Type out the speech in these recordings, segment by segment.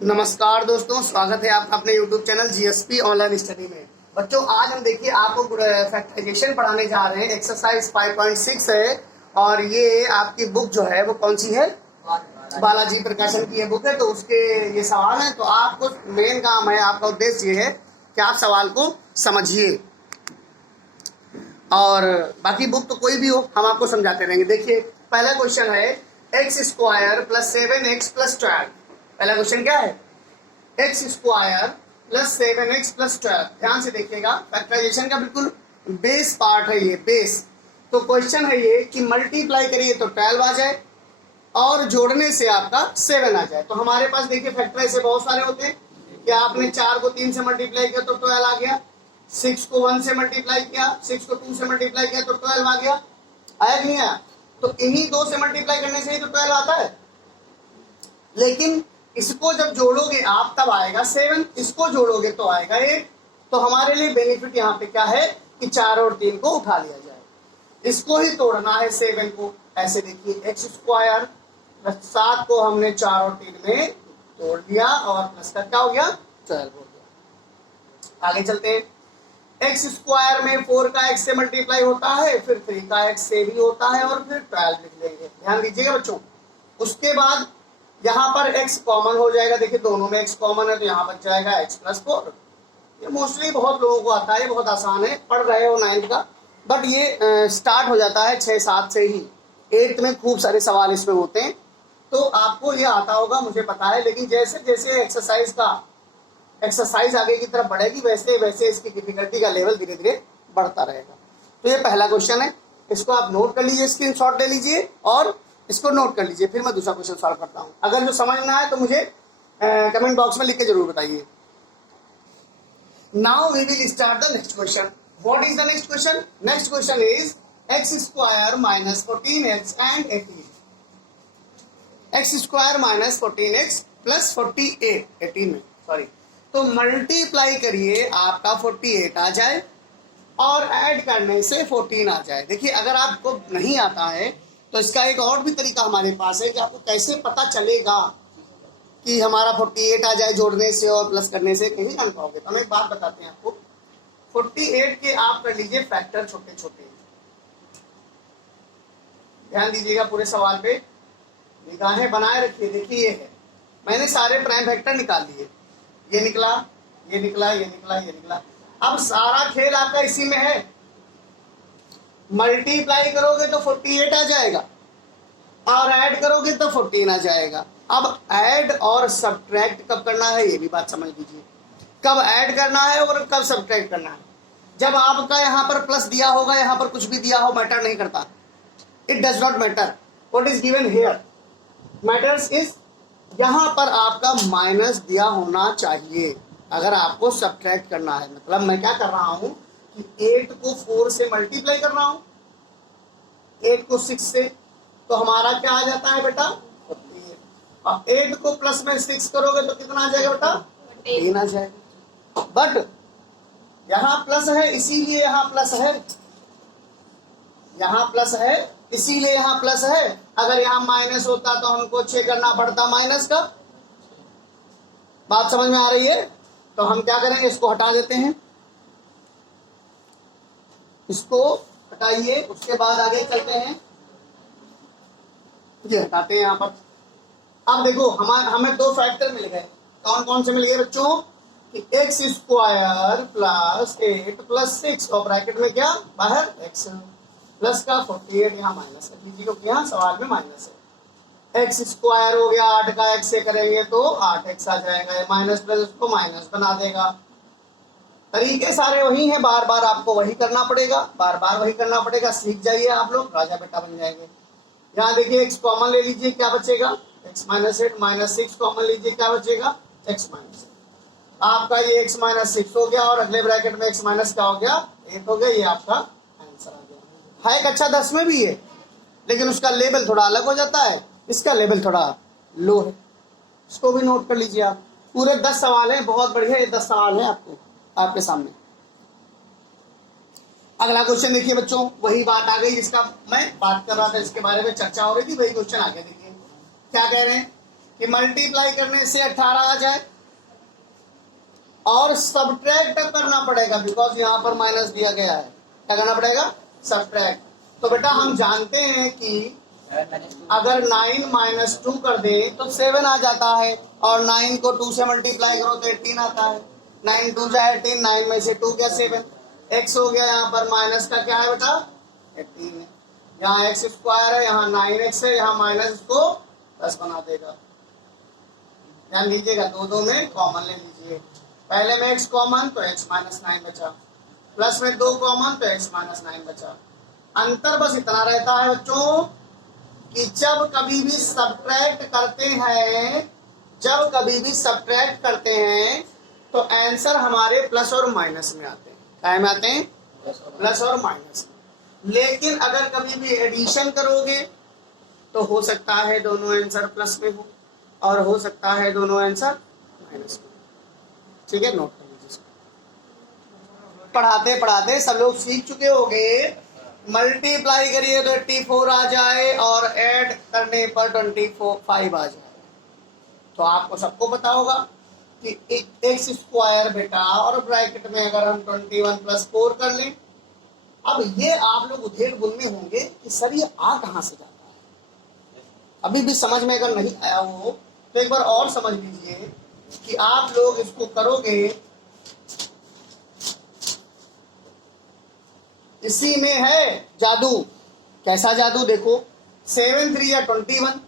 नमस्कार दोस्तों, स्वागत है आपका अपने YouTube channel GSP online study में। बच्चों, आज हम देखिए आपको फैक्टराइजेशन पढ़ाने जा रहे हैं। एक्सरसाइज 5.6 है और ये आपकी बुक जो है वो कौन सी है? बालाजी प्रकाशन की ये बुक है। तो उसके ये सवाल है, तो आपको मेन काम है, आपका उद्देश्य ये है कि आप सवाल को समझिए और बाकी बुक तो कोई भी हो, हम आपको समझाते रहेंगे। देखिए, पहला क्वेश्चन है x square plus 7x plus 12। पहला क्वेश्चन क्या है? X square plus 7x plus 12। ध्यान से देखिएगा, फैक्टराइजेशन का बिल्कुल बेस पार्ट है ये, बेस। तो क्वेश्चन है ये कि मल्टीप्लाई करिए तो 12 आ जाए और जोड़ने से आपका 7 आ जाए। तो हमारे पास देखिए फैक्टराइज से बहुत सारे होते हैं कि आपने 4 को 3 से मल्टीप्लाई किया तो 12 आ गया, 6 को 1 से मल्टीप्लाई किया, 6 को 2 से मल्टीप्लाई किया तो 12 आ गया। आया कि नहीं आया? तो इन्हीं 2 से मल्टीप्लाई करने से ही तो 12 आता है। लेकिन इसको जब जोड़ोगे आप तब आएगा 7, इसको जोड़ोगे तो आएगा 8। तो हमारे लिए बेनिफिट यहाँ पे क्या है कि 4 और 3 को उठा लिया जाए, इसको ही तोड़ना है 7 को। ऐसे देखिए, एक्स स्क्वायर प्लस 7 को हमने 4 और 3 में तोड़ दिया और प्लस का क्या हो गया? 12 हो गया। आगे चलते हैं। एक्स स्क्वायर में 4 का x से मल्टीप्लाई होता है, फिर 3 का x से भी होता है और फिर 12 लिख लेंगे। ध्यान दीजिएगा बच्चों। उसके बाद यहाँ पर x कॉमन हो जाएगा। देखिए दोनों में x कॉमन है तो यहाँ बच जाएगा x प्लस 4। ये मोस्टली बहुत लोगों को आता है, बहुत आसान है, पढ़ रहे हो 9th का। बट ये स्टार्ट हो जाता है 6-7 से ही। 8th में खूब सारे सवाल इसमें होते हैं, तो आपको ये आता होगा, मुझे पता है। लेकिन जैसे जैसे एक्सरसाइज आगे की तरफ बढ़ेगी वैसे वैसे इसकी डिफिकल्टी का लेवल धीरे धीरे बढ़ता रहेगा। तो ये पहला क्वेश्चन है, इसको आप नोट कर लीजिए, स्क्रीनशॉट ले लीजिए और इसको नोट कर लीजिए। फिर मैं दूसरा क्वेश्चन सॉल्व करता हूँ। अगर जो समझ ना आए तो मुझे कमेंट बॉक्स में लिख के जरूर बताइए। Now we will start the next question. What is the next question? Next question is x square minus 14x and 18। X square minus 14x plus 18 में सॉरी। तो मल्टीप्लाई करिए, आपका 48 आ जाए और ऐड करने से 14 आ जाए। देखिए, अगर आपको नहीं आता है तो इसका एक और भी तरीका हमारे पास है कि आपको कैसे पता चलेगा कि हमारा 48 आ जाए जोड़ने से और प्लस करने से। नहीं जान पाओगे तो हम एक बात बताते हैं आपको। 48 के आप कर लीजिए फैक्टर छोटे छोटे। ध्यान दीजिएगा, पूरे सवाल पे निगाहें बनाए रखिए। देखिए ये है, मैंने सारे प्राइम फैक्टर निकाल लिए। ये निकला, ये निकला, ये निकला, ये निकला। अब सारा खेल आपका इसी में है। मल्टीप्लाई करोगे तो 48 आ जाएगा और ऐड करोगे तो 14 आ जाएगा। अब ऐड और सब्ट्रैक्ट कब करना है ये भी बात समझ लीजिए। कब ऐड करना है और कब सब्ट्रैक्ट करना है। जब आपका यहाँ पर प्लस दिया होगा, यहाँ पर कुछ भी दिया हो, मैटर नहीं करता। It does not matter what is given here. Matters is यहाँ पर आपका माइनस दिया होना चाहिए अगर आपको सब्ट्रैक्ट करना है। मतलब मैं क्या कर रहा हूं कि 8 को 4 से मल्टीप्लाई कर रहा हूं, 8 को 6 से, तो हमारा क्या आ जाता है बेटा? 48। और 8 को प्लस में 6 करोगे तो कितना आ जाएगा बेटा? 3 आ जाएगा। बट यहाँ प्लस है इसीलिए यहाँ प्लस है, यहाँ प्लस है इसीलिए यहाँ प्लस है। अगर यहाँ माइनस होता तो हमको चेक करना पड़ता माइनस का। बात समझ में आ रही है? तो हम क्या करेंगे, इसको हटा देते हैं, इसको हटाइए। उसके बाद आगे चलते हैं, ये हटाते हैं यहाँ पर। अब देखो हमें 2 फैक्टर मिल गए। कौन कौन से मिल गए बच्चों? कि एक्स स्क्वायर प्लस 8 प्लस 6 और ब्रैकेट में क्या बाहर x प्लस का 48 यहाँ माइनस कर लीजिए क्योंकि यहाँ सवाल में माइनस है। एक्स स्क्वायर हो गया, 8 का x से करेंगे तो 8x आ जाएगा। माइनस प्लस उसको माइनस बना देगा। तरीके सारे वही हैं, बार बार आपको वही करना पड़ेगा, बार बार वही करना पड़ेगा। सीख जाइए आप लोग, राजा बेटा बन जाएंगे। यहाँ देखिए x कॉमन ले लीजिए, क्या बचेगा? x माइनस 8 माइनस 6 कॉमन लीजिए, क्या बचेगा? x minus 8। आपका ये x माइनस 6 हो गया और अगले ब्रैकेट में x माइनस क्या हो गया? 8 हो गया। ये आपका आंसर आ गया। है कक्षा 10 में भी है, लेकिन उसका लेवल थोड़ा अलग हो जाता है, इसका लेवल थोड़ा लो है। इसको भी नोट कर लीजिए आप। पूरे 10 सवाल हैं, बहुत बढ़िया। ये 10 सवाल हैं आपके सामने। अगला क्वेश्चन देखिए बच्चों, वही बात आ गई जिसका मैं बात कर रहा था, इसके बारे में चर्चा हो रही थी, वही क्वेश्चन आ गया। देखिए क्या कह रहे हैं कि मल्टीप्लाई करने से 18 आ जाए और सब्ट्रैक्ट करना पड़ेगा बिकॉज यहाँ पर माइनस दिया गया है। क्या करना पड़ेगा? सब्ट्रैक्ट। तो बेटा हम जानते हैं कि अगर 9 माइनस 2 कर दे तो 7 आ जाता है और 9 को 2 से मल्टीप्लाई करो तो 18 आता है। 9 2 जा 18, 9 में से 2 क्या 7, x हो गया। यहाँ पर माइनस का क्या है बेटा? 18 है। यहाँ एक्स स्क्वायर है, यहाँ 9x है, यहाँ माइनस इसको प्लस बना देगा। ध्यान लीजिएगा, दो में कॉमन ले लीजिए। पहले में x कॉमन तो x माइनस 9 बचा, प्लस में 2 कॉमन तो x माइनस 9 बचा। अंतर बस इतना रहता है बच्चों कि जब कभी भी सब्ट्रैक्ट करते हैं तो आंसर हमारे प्लस और माइनस में आते हैं। क्या में आते हैं? प्लस और माइनस। लेकिन अगर कभी भी एडिशन करोगे तो हो सकता है दोनों आंसर प्लस में हो और हो सकता है दोनों आंसर माइनस में। ठीक है, नोट कर लीजिए। पढ़ाते पढ़ाते सब लोग सीख चुके होंगे। मल्टीप्लाई करिए तो 84 आ जाए और ऐड करने पर 25 आ जाए। तो आपको सबको पता होगा कि एक्स स्क्वायर बेटा और ब्रैकेट में अगर हम 21 प्लस 4 कर लें। अब ये आप लोग उधेड़ बुन में होंगे कि सर ये आ कहां से जाता है। अभी भी समझ में अगर नहीं आया हो तो एक बार और समझ लीजिए कि आप लोग इसको करोगे, इसी में है जादू। कैसा जादू? देखो 7 3 या 21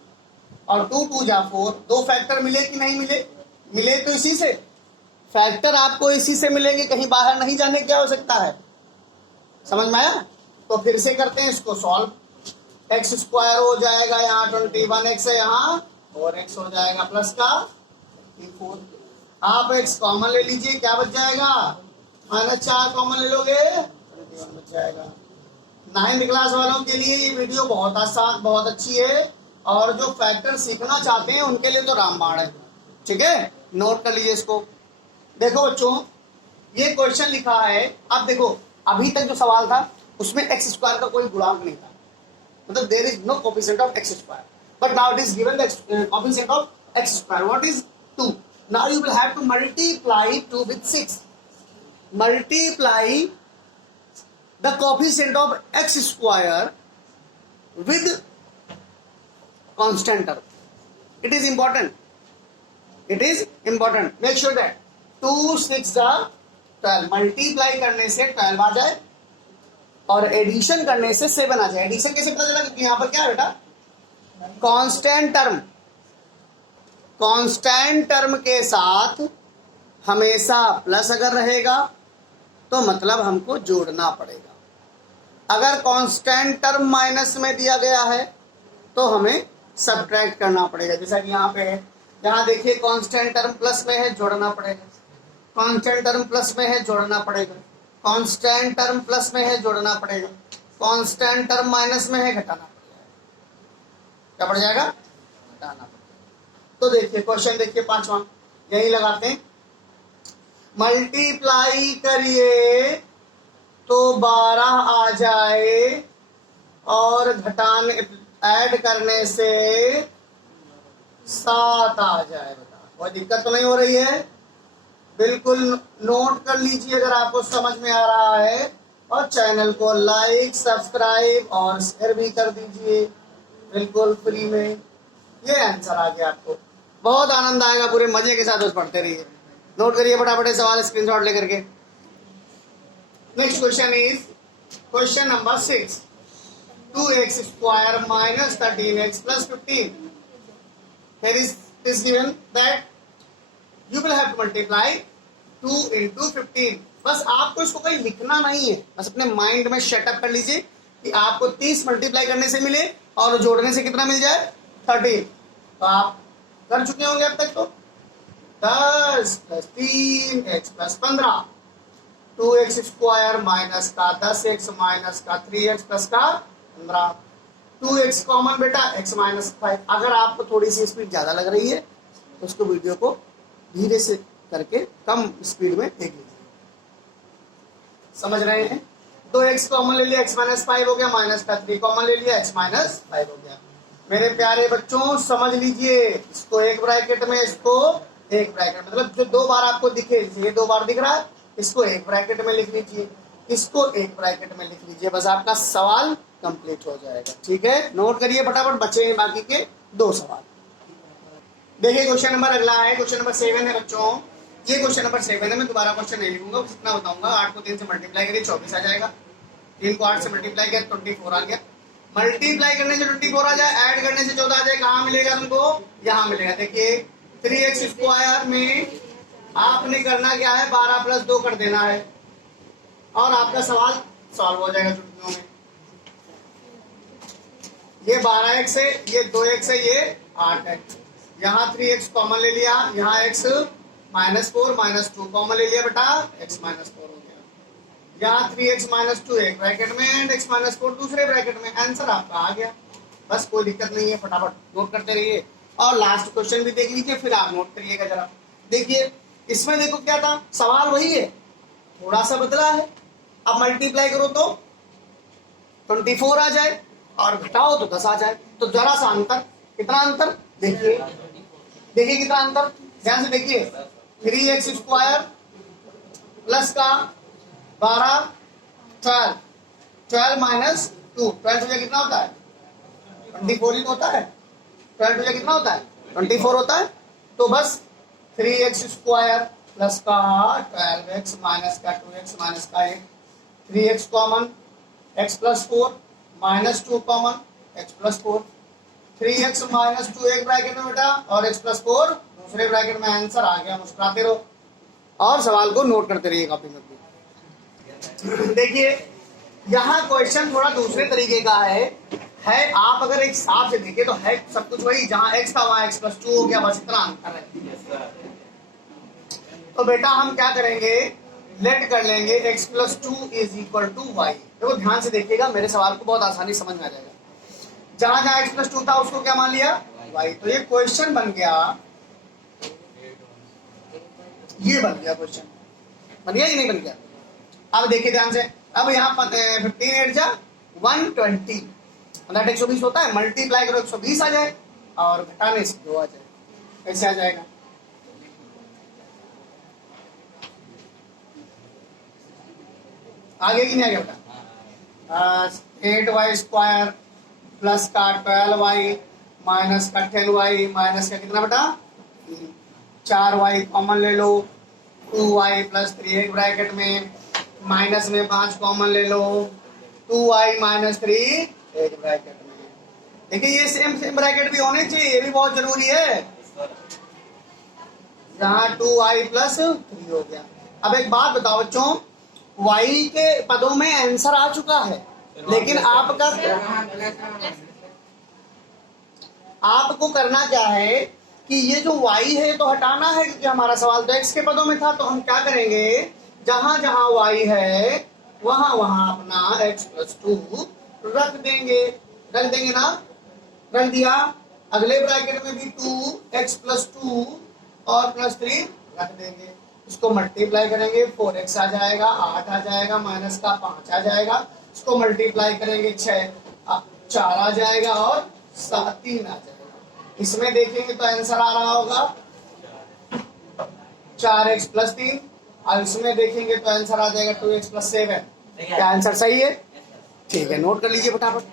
और 2 2 जा 4, दो फैक्टर मिले कि नहीं मिले? मिले तो इसी से। फैक्टर आपको इसी से मिलेंगे, कहीं बाहर नहीं जाने की आवश्यकता है। समझ में आया? तो फिर से करते हैं इसको सॉल्व। एक्स स्क्वायर हो जाएगा, यहाँ 21x है, यहाँ 4x हो जाएगा प्लस का 34। आप x कॉमन ले लीजिए, क्या बच जाएगा? -4 कॉमन ले लोगे 21 बच जाएगा। 9th क्लास वालों के लिए ये वीडियो बहुत आसान, बहुत अच्छी है और जो फैक्टर सीखना चाहते हैं उनके लिए तो रामबाण है। ठीक है, नोट कर लीजिए इसको। देखो बच्चों, ये क्वेश्चन लिखा है। अब देखो, अभी तक जो सवाल था उसमें एक्स स्क्वायर का कोई गुणांक नहीं था, मतलब there is no coefficient of x square, but now it is given the coefficient of x square. What is 2? Now you will have to multiply 2 with 6। Multiply the coefficient of x square with constant term. It is important. It is important. Make sure that 2 6 12 multiply करने से 12 आ जाए और addition करने से 7 आ जाए। Addition कैसे पता चला? क्योंकि यहां पर क्या है बेटा? Constant term. कांस्टेंट टर्म के साथ हमेशा प्लस अगर रहेगा तो मतलब हमको जोड़ना पड़ेगा। अगर कांस्टेंट टर्म माइनस में दिया गया है तो हमें सब्ट्रैक्ट करना पड़ेगा। जैसा कि यहाँ पे है, यहाँ देखिए कांस्टेंट टर्म प्लस में है, जोड़ना पड़ेगा। कांस्टेंट टर्म प्लस में है, जोड़ना पड़ेगा। कांस्टेंट टर्म प्लस में है, जोड़ना पड़ेगा। कांस्टेंट टर्म माइनस में है, घटाना पड़ेगा। क्या पड़ जाएगा? घटाना पड़ेगा। तो देखिए क्वेश्चन देखिए 5वां, यही लगाते हैं। मल्टीप्लाई करिए तो 12 आ जाए और घटाने ऐड करने से 7 आ जाए। बता, कोई दिक्कत तो नहीं हो रही है? बिल्कुल नोट कर लीजिए अगर आपको समझ में आ रहा है, और चैनल को लाइक, सब्सक्राइब और शेयर भी कर दीजिए, बिल्कुल फ्री में। ये आंसर आ गया आपको, बहुत आनंद आएगा, पूरे मजे के साथ उस पढ़ते रहिए। नोट करिए फटाफट सवाल स्क्रीनशॉट लेकर के। Next question is question number 6। 2x square minus 13x plus 15. Here is given that you will have to multiply 2 into 15. बस आपको इसको कहीं लिखना नहीं है, बस अपने माइंड में सेटअप कर लीजिए कि आपको 30 मल्टीप्लाई करने से मिले और जोड़ने से कितना मिल जाए? 13। तो आप कर चुके होंगे अब तक। तो 10 plus 3x plus 15, 2x square minus का 10x माइनस का 3x प्लस का 15, 2x कॉमन बेटा, x माइनस 5। अगर आपको थोड़ी सी स्पीड ज़्यादा लग रही है तो उसको वीडियो को धीरे से करके कम स्पीड में देख लीजिए। समझ रहे हैं? 2x कॉमन ले लिया, x माइनस 5 हो गया, माइनस का 3 कॉमन ले लिया, x माइनस 5 हो गया। मेरे प्यारे बच्चों समझ लीजिए, इसको एक ब्रैकेट में, इसको एक ब्रैकेट, मतलब जो दो बार आपको दिखे, ये दो बार दिख रहा है, इसको एक ब्रैकेट में लिख लीजिए, इसको एक ब्रैकेट में लिख लीजिए, बस आपका सवाल कंप्लीट हो जाएगा। ठीक है, नोट करिए फटाफट, बचे हैं बाकी के दो सवाल। देखिए क्वेश्चन नंबर अगला है, क्वेश्चन नंबर 7 है बच्चों। ये क्वेश्चन नंबर 7 है, मैं दोबारा क्वेश्चन नहीं लिखूंगा, बस इतना बताऊंगा। 8 को 3 से मल्टीप्लाई करिए 24 आ जाएगा, 3 को 8 से मल्टीप्लाई किया 24 आ गया, मल्टीप्लाई करने से 24 आ जाए, ऐड करने से 14 आ जाए, कहाँ मिलेगा तुमको, यहाँ मिलेगा। देखिए 3x स्क्वायर में आपने करना क्या है, 12 प्लस 2 कर देना है और आपका सवाल सॉल्व हो जाएगा चुटकियों में। ये 12x है, ये 2x है, ये 8 है, यहाँ 3x कॉमन ले लिया, यहाँ x -4 -2 कॉमन ले लिया बेटा, x -4 हो गया, यहाँ 3x -2 एक ब्रैकेट में एंड x -4 दूसरे ब्रैकेट में, आंसर आपका आ गया। बस कोई दिक्कत नहीं है, फटाफट नोट करते रहिए और लास्ट क्वेश्चन भी देख लीजिए, फिर आप नोट करिएगा जरा। देखिए इसमें देखो क्या था, सवाल वही है, थोड़ा सा बदला है। अब मल्टीप्लाई करो तो 24 आ जाए और घटाओ तो 10 आ जाए, तो जरा सा अंतर, कितना अंतर देखिए, देखिए कितना अंतर, ध्यान से देखिए। 3x स्क्वायर प्लस का 12 12 12 माइनस 2, 12 तुझे कितना होता है, 24 ही तो होता है, 12 तुझे कितना होता है, 24 होता है। तो बस 3x स्क्वायर प्लस का 12x माइनस का 2x माइनस का 1, 3x common, x plus 4 minus 2 common, x plus 4, 3x minus 2 एक ब्रैकेट में बेटा और x प्लस 4 दूसरे ब्रैकेट में, आंसर आ गया। मुस्कुराते रहो और सवाल को नोट करते रहिए कॉपी में। देखिए यहाँ क्वेश्चन थोड़ा दूसरे तरीके का है आप अगर एक हिसाब से देखिए तो है सब कुछ वही, जहाँ x था वहाँ x प्लस 2 हो गया, बस इतना अंतर है। तो बेटा हम क्या करेंगे, लेट कर लेंगे x plus 2 is equal to y. देखो ध्यान से देखिएगा, मेरे सवाल को बहुत आसानी समझ में आ जाएगा। जहां जहां x प्लस 2 था उसको क्या मान लिया, y। तो ये क्वेश्चन बन गया, ये बन गया क्वेश्चन, बन गया कि नहीं बन गया। अब देखिए ध्यान से, अब यहाँ 15 8 जा 120, 120 होता है, मल्टीप्लाई करो 120 आ जाए और घटाने से 2 आ जाए, कैसे आ जाएगा। आगे की नहीं आ गया बेटा, 8y स्क्वायर प्लस का 12y माइनस का 10y माइनस का कितना बेटा 4y कॉमन ले लो, 2y प्लस 3 एक ब्रैकेट में, माइनस में 5 कॉमन ले लो, 2y माइनस 3 एक ब्रैकेट में। देखिए ये सेम ब्रैकेट भी होने चाहिए, ये भी बहुत जरूरी है। यहाँ 2y प्लस 3 हो गया। अब एक बात बताओ बच्चों, y के पदों में आंसर आ चुका है, लेकिन आपको करना क्या है कि ये जो y है तो हटाना है, क्योंकि हमारा सवाल तो x के पदों में था। तो हम क्या करेंगे, जहां जहां y है वहां वहां अपना x प्लस 2 रख देंगे ना, रख दिया। अगले ब्रैकेट में भी 2x प्लस 2 और प्लस 3 रख देंगे, इसको मल्टीप्लाई करेंगे 4x आ जाएगा, 8 आ जाएगा, माइनस का 5 आ जाएगा, इसको मल्टीप्लाई करेंगे 4 आ जाएगा और 3 आ जाएगा। इसमें देखेंगे तो आंसर आ रहा होगा 4x प्लस 3 और इसमें देखेंगे तो आंसर आ जाएगा 2x प्लस 7। क्या आंसर सही है? ठीक है, नोट कर लीजिए फटाफट।